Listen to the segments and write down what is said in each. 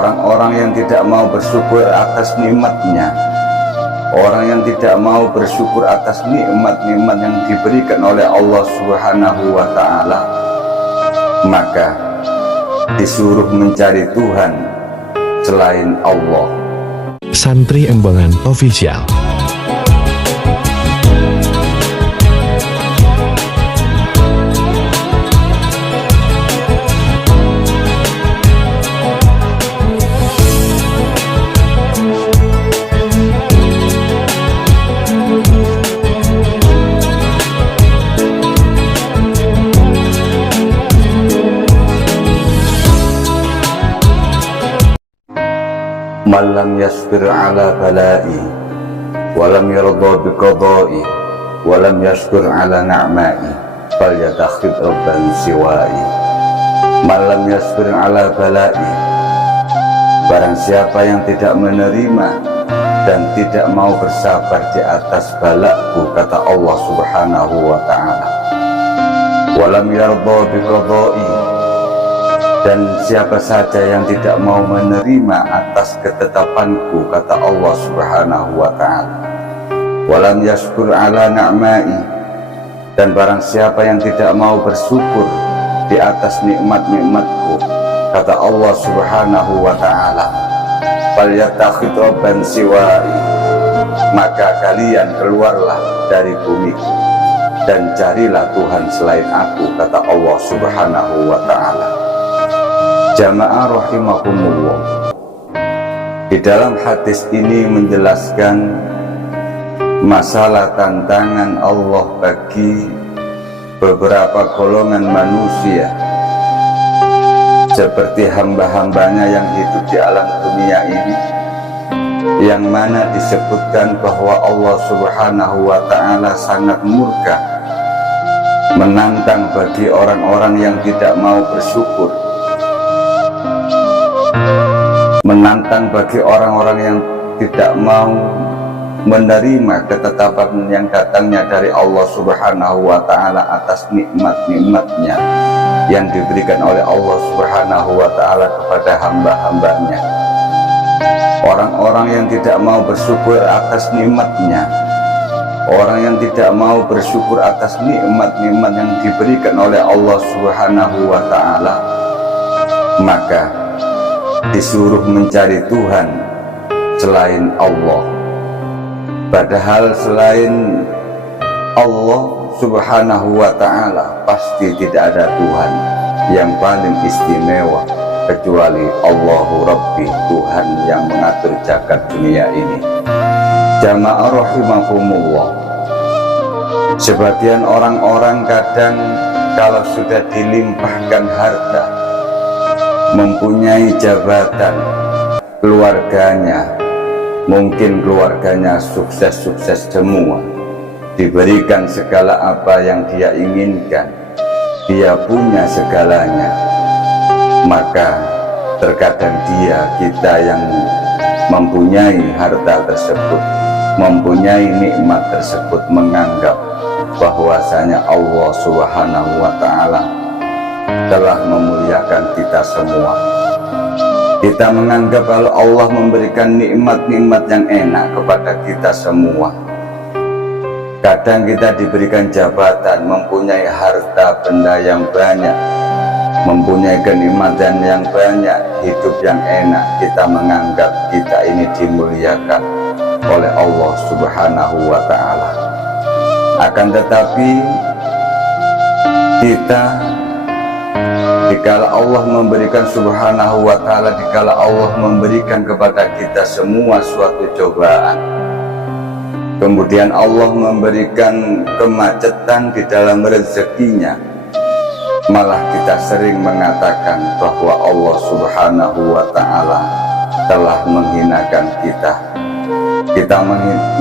Orang-orang yang tidak mau bersyukur atas nikmatnya, orang yang tidak mau bersyukur atas nikmat-nikmat yang diberikan oleh Allah Subhanahu wa Ta'ala, maka disuruh mencari Tuhan selain Allah. Santri Embangan Official. Man lam yasbir ala bala'i walam yarda biqada'i walam yashkur ala na'ma'i falyatakhid rabban siwa'i. Man lam yasbir ala bala'i, barang siapa yang tidak menerima dan tidak mau bersabar di atas balaku, kata Allah Subhanahu wa Ta'ala. Walam yarda biqada'i, dan siapa saja yang tidak mau menerima atas ketetapanku, kata Allah Subhanahu wa Ta'ala. Walam yashkur ala na'ma'i, dan barang siapa yang tidak mau bersyukur di atas nikmat-nikmatku, kata Allah Subhanahu wa Ta'ala, falyattakhid rabban siwa'i, maka kalian keluarlah dari bumiku dan carilah Tuhan selain aku, kata Allah Subhanahu wa Ta'ala. Jamaah rahimakumullah, di dalam hadis ini menjelaskan masalah tantangan Allah bagi beberapa golongan manusia, seperti hamba-hambanya yang hidup di alam dunia ini, yang mana disebutkan bahwa Allah Subhanahu wa Ta'ala sangat murka, menantang bagi orang-orang yang tidak mau bersyukur, menantang bagi orang-orang yang tidak mau menerima ketetapan yang datangnya dari Allah Subhanahu wa Ta'ala atas nikmat-nikmatnya yang diberikan oleh Allah Subhanahu wa Ta'ala kepada hamba-hambanya. Orang-orang yang tidak mau bersyukur atas nikmatnya, orang yang tidak mau bersyukur atas nikmat-nikmat yang diberikan oleh Allah Subhanahu wa Ta'ala, maka disuruh mencari Tuhan selain Allah. Padahal selain Allah Subhanahu wa Ta'ala pasti tidak ada Tuhan yang paling istimewa kecuali Allahu Rabbi, Tuhan yang mengatur jagat dunia ini. Jamaah rahimakumullah, sebagian orang-orang kadang kalau sudah dilimpahkan harta, mempunyai jabatan, keluarganya, mungkin keluarganya sukses-sukses semua, diberikan segala apa yang dia inginkan, dia punya segalanya, maka terkadang kita yang mempunyai harta tersebut, mempunyai nikmat tersebut, menganggap bahwasanya Allah Subhanahu wa Ta'ala telah memuliakan kita semua. Kita menganggap kalau Allah memberikan nikmat-nikmat yang enak kepada kita semua. Kadang kita diberikan jabatan, mempunyai harta benda yang banyak, mempunyai kenikmatan yang banyak, hidup yang enak, kita menganggap kita ini dimuliakan oleh Allah Subhanahu wa Ta'ala. Akan tetapi kita, dikala Allah memberikan Subhanahu wa Ta'ala, dikala Allah memberikan kepada kita semua suatu cobaan, kemudian Allah memberikan kemacetan di dalam rezekinya, malah kita sering mengatakan bahwa Allah Subhanahu wa Ta'ala telah menghinakan kita. Kita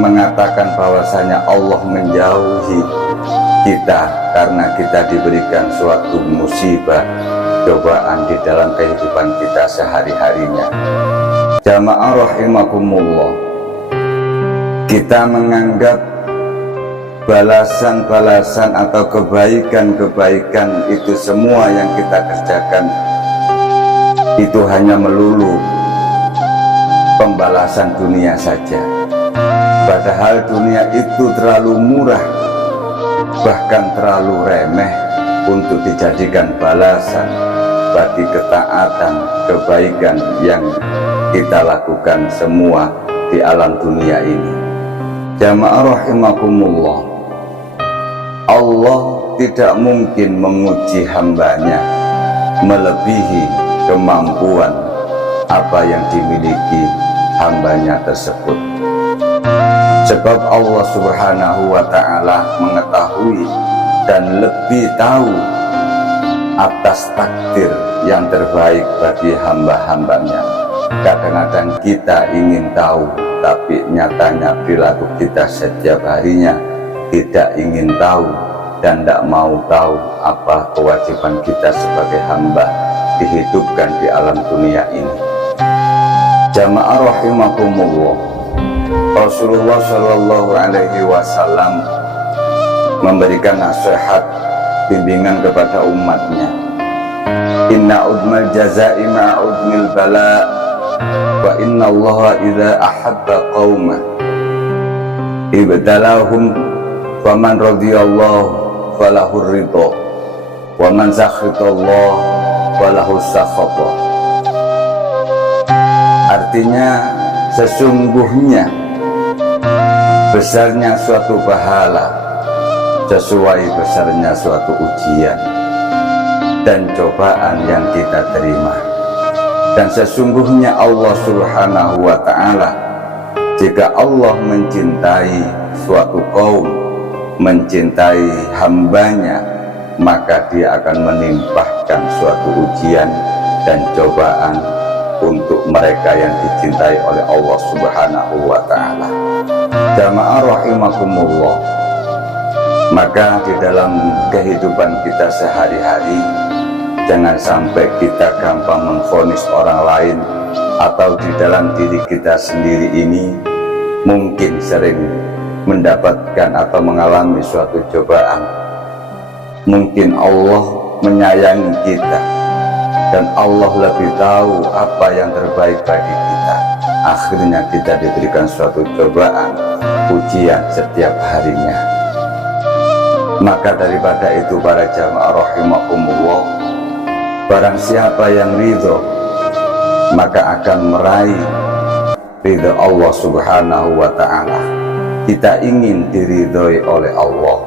mengatakan bahwasanya Allah menjauhi kita karena kita diberikan suatu musibah, cobaan di dalam kehidupan kita sehari-harinya. Jamaah rahimakumullah, kita menganggap balasan-balasan atau kebaikan-kebaikan itu semua yang kita kerjakan itu hanya melulu pembalasan dunia saja, padahal dunia itu terlalu murah, bahkan terlalu remeh untuk dijadikan balasan bagi ketaatan, kebaikan yang kita lakukan semua di alam dunia ini. Jamaah rahimakumullah, Allah tidak mungkin menguji hambanya melebihi kemampuan apa yang dimiliki hambanya tersebut. Sebab Allah subhanahu wa ta'ala mengetahui dan lebih tahu atas takdir yang terbaik bagi hamba-hambanya. Kadang-kadang kita ingin tahu, tapi nyatanya perilaku kita setiap harinya tidak ingin tahu dan tidak mau tahu apa kewajiban kita sebagai hamba dihidupkan di alam dunia ini. Jamaah rahimakumullah, Rasulullah Shallallahu Alaihi Wasallam memberikan nasihat bimbingan kepada umatnya. Inna udmal jazai ma'udmil bala, wa inna Allah idza ahabba qauma ibtalahum, faman radiyallahu falahu ridha, wa man sakhitallahu falahu sakhata. Artinya, sesungguhnya besarnya suatu pahala sesuai besarnya suatu ujian dan cobaan yang kita terima. Dan sesungguhnya Allah subhanahu wa ta'ala, jika Allah mencintai suatu kaum, mencintai hambanya, maka dia akan menimpahkan suatu ujian dan cobaan untuk mereka yang dicintai oleh Allah subhanahu wa ta'ala. Jamaah rahimakumullah, maka di dalam kehidupan kita sehari-hari, jangan sampai kita gampang memvonis orang lain, atau di dalam diri kita sendiri ini mungkin sering mendapatkan atau mengalami suatu cobaan. Mungkin Allah menyayangi kita dan Allah lebih tahu apa yang terbaik bagi kita. Akhirnya kita diberikan suatu cobaan, ujian setiap harinya. Maka daripada itu para jamaah rahimakumullah, barang siapa yang ridho, maka akan meraih ridho Allah subhanahu wa ta'ala. Kita ingin diridhoi oleh Allah,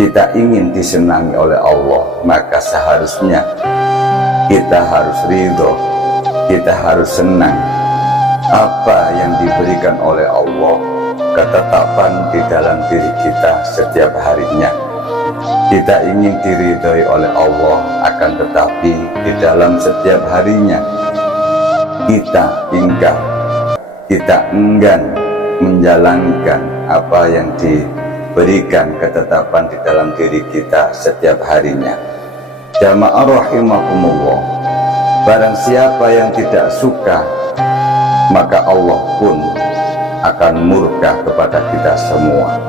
kita ingin disenangi oleh Allah, maka seharusnya kita harus ridho, kita harus senang apa yang diberikan oleh Allah, ketetapan di dalam diri kita setiap harinya. Kita ingin diridhoi oleh Allah, akan tetapi di dalam setiap harinya kita ingkar, kita enggan menjalankan apa yang diberikan ketetapan di dalam diri kita setiap harinya. Jamaah rahimakumullah, barang siapa yang tidak suka, maka Allah pun akan murka kepada kita semua.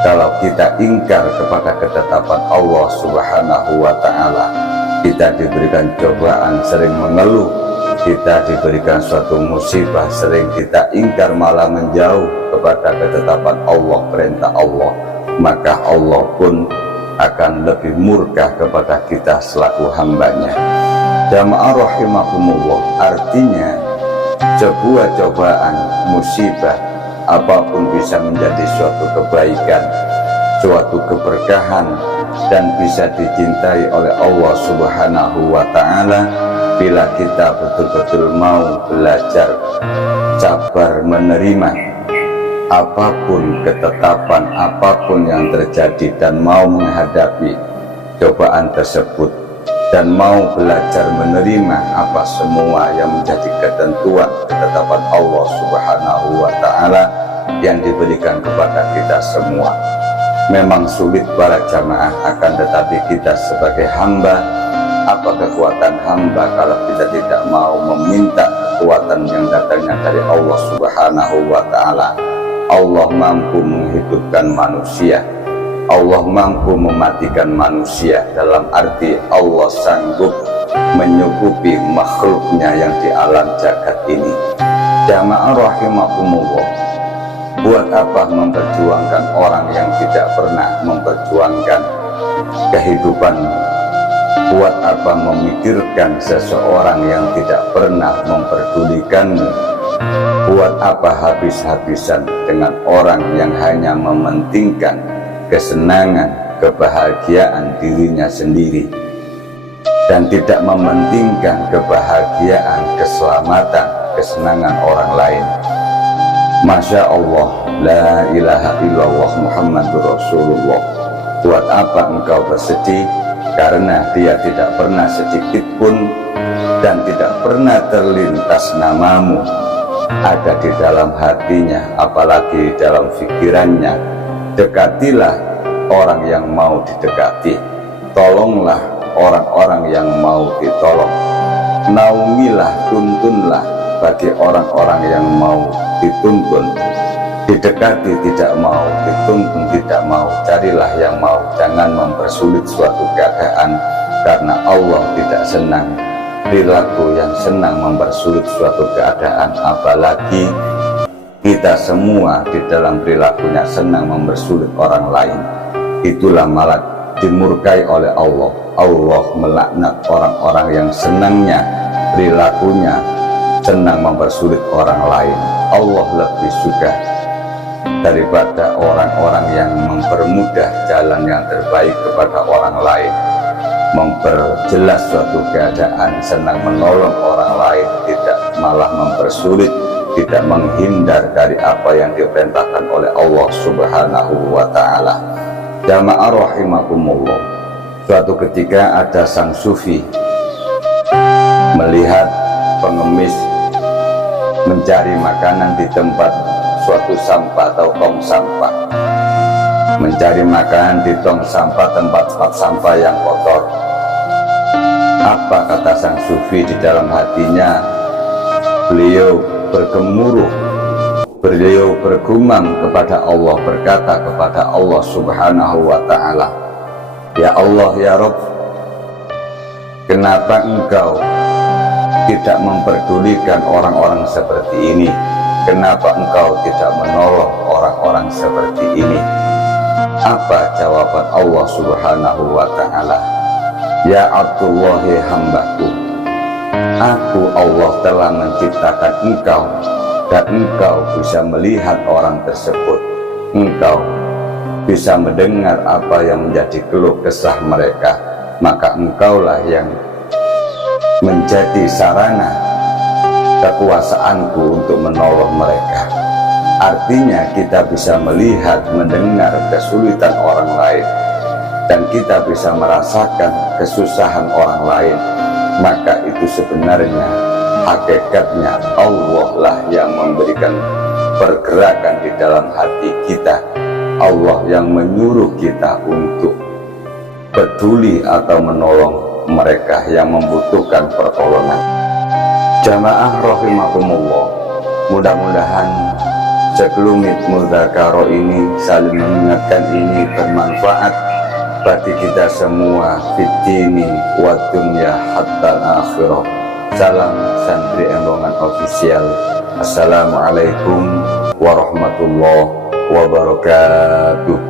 Kalau kita ingkar kepada ketetapan Allah subhanahu wa ta'ala, kita diberikan cobaan, sering mengeluh, kita diberikan suatu musibah, sering kita ingkar malah menjauh kepada ketetapan Allah, perintah Allah, maka Allah pun akan lebih murka kepada kita selaku hambanya. Jamaah rahimakumullah, artinya sebuah cobaan, musibah, apapun bisa menjadi suatu kebaikan, suatu keberkahan, dan bisa dicintai oleh Allah subhanahu wa ta'ala bila kita betul-betul mau belajar sabar menerima apapun ketetapan, apapun yang terjadi, dan mau menghadapi cobaan tersebut, dan mau belajar menerima apa semua yang menjadi ketentuan ketetapan Allah subhanahu wa ta'ala yang diberikan kepada kita semua. Memang sulit para jamaah, akan tetapi kita sebagai hamba, apa kekuatan hamba kalau kita tidak mau meminta kekuatan yang datangnya dari Allah subhanahu wa ta'ala. Allah mampu menghidupkan manusia, Allah mampu mematikan manusia, dalam arti Allah sanggup menyukupi makhluknya yang di alam jagat ini. Jamaah rahimakumullah, buat apa memperjuangkan orang yang tidak pernah memperjuangkan kehidupanmu? Buat apa memikirkan seseorang yang tidak pernah memperdulikanmu? Buat apa habis-habisan dengan orang yang hanya mementingkan kesenangan, kebahagiaan dirinya sendiri dan tidak mementingkan kebahagiaan, keselamatan, kesenangan orang lain? Masya Allah, la ilaha illallah Muhammadur Rasulullah. Buat apa engkau bersedih karena dia tidak pernah sedikit pun dan tidak pernah terlintas namamu ada di dalam hatinya, apalagi dalam pikirannya? Dekatilah orang yang mau didekati, tolonglah orang-orang yang mau ditolong, naumilah, tuntunlah bagi orang-orang yang mau dituntun. Didekati tidak mau, dituntun tidak mau, carilah yang mau. Jangan mempersulit suatu keadaan, karena Allah tidak senang perilaku yang senang mempersulit suatu keadaan. Apalagi kita semua di dalam perilakunya senang mempersulit orang lain. Itulah malah dimurkai oleh Allah. Allah melaknat orang-orang yang senangnya perilakunya senang mempersulit orang lain. Allah lebih suka daripada orang-orang yang mempermudah jalan yang terbaik kepada orang lain, memperjelas suatu keadaan, senang menolong orang lain, tidak malah mempersulit, tidak menghindar dari apa yang diperintahkan oleh Allah Subhanahu wa ta'ala. Jamaah rahimakumullah, suatu ketika ada sang sufi melihat pengemis mencari makanan di tempat suatu sampah atau tong sampah, mencari makanan di tong sampah, tempat sampah yang kotor. Apa kata sang sufi di dalam hatinya? Beliau bergemuruh, beliau bergumam kepada Allah, berkata kepada Allah Subhanahu wa ta'ala, ya Allah, ya Rabb, kenapa engkau tidak memperdulikan orang-orang seperti ini? Kenapa engkau tidak menolong orang-orang seperti ini? Apa jawaban Allah Subhanahu wa ta'ala? Ya Abdullahi hambaku, aku Allah telah menciptakan engkau, dan engkau bisa melihat orang tersebut, engkau bisa mendengar apa yang menjadi keluh kesah mereka, maka engkaulah yang menjadi sarana kekuasaanku untuk menolong mereka. Artinya kita bisa melihat, mendengar kesulitan orang lain, dan kita bisa merasakan kesusahan orang lain, maka itu sebenarnya hakikatnya Allah lah yang memberikan pergerakan di dalam hati kita. Allah yang menyuruh kita untuk peduli atau menolong mereka yang membutuhkan pertolongan. Jamaah rahimakumullah, mudah-mudahan sekelumit mudzakarah ini, saling mengingatkan ini, bermanfaat bagi kita semua fid dini wa dunya hatta akhirah. Salam Santri Embongan Official. Assalamualaikum warahmatullahi wabarakatuh.